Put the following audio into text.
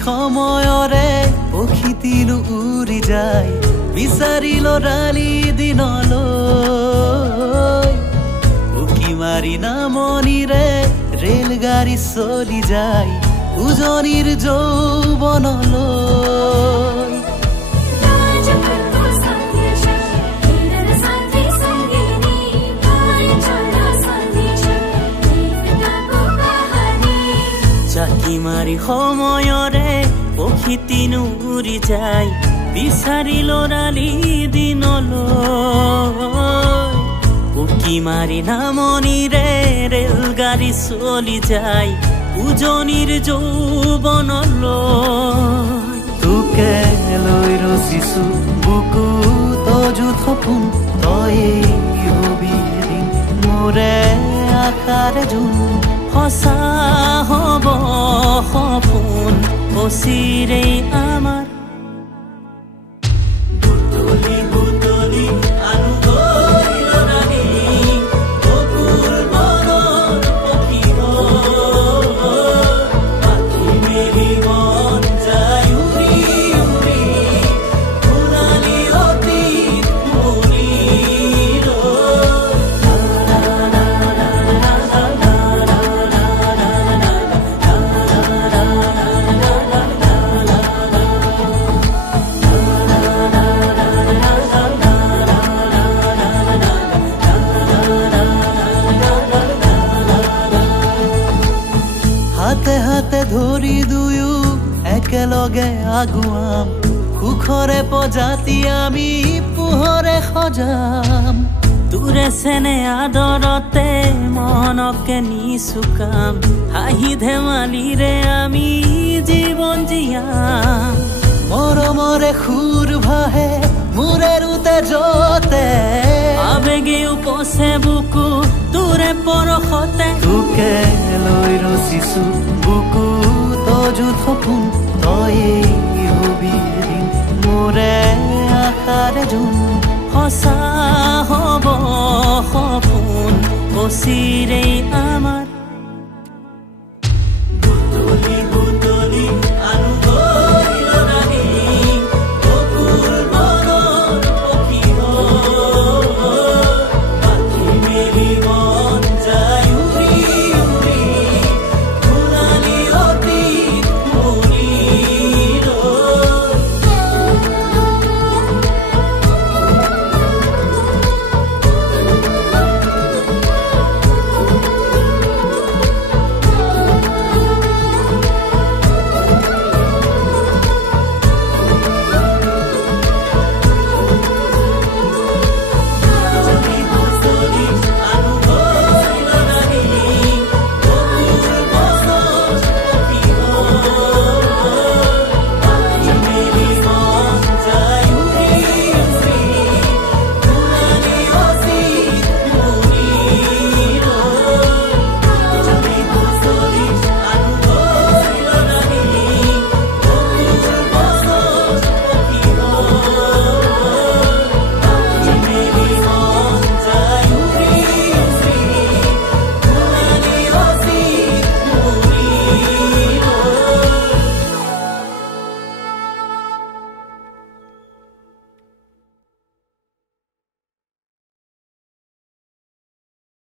সময়ৰে পখিতিলো উৰি যায় বিচাৰিল ৰালি দিনলৈ উকি মাৰি নামনিৰে ৰেলগাড়ী চলি যায় উজনিৰ যৌৱনলৈ চাকি মাৰি সময়ৰে পখিতিনো উৰি যায় বিচাৰিল ৰালি দিনলৈ উকি মাৰি নামনিৰে ৰেলগাড়ী চলি যায় উজনিৰ যৌৱনলৈ তোকে লৈ ৰচিছো বুকু তজু সপোন তই হবি মোৰে আশাৰে জোন সঁচা হ'ব সপোন অচিৰেই আমাৰ হাতে হাতে ধৰি দুয়ো একেলগে আগুৱাম সুখৰে পজাতি আমি পোহৰে সজাম তোৰে চেনে আদৰতে মনকে নিচুকাম হাঁহি ধেমালিৰে আমি জীৱন জীয়াম মৰমৰে সুৰ ভাহে মোৰে ৰুতে যতে আবেগে উপচে বুকু তোৰে পৰশতে তোকে লৈ ৰচিছো বুকু তজু সপোন তই হবি মোৰে আশাৰে জোন সঁচা হ'ব সপোন অচিৰেই আমাৰ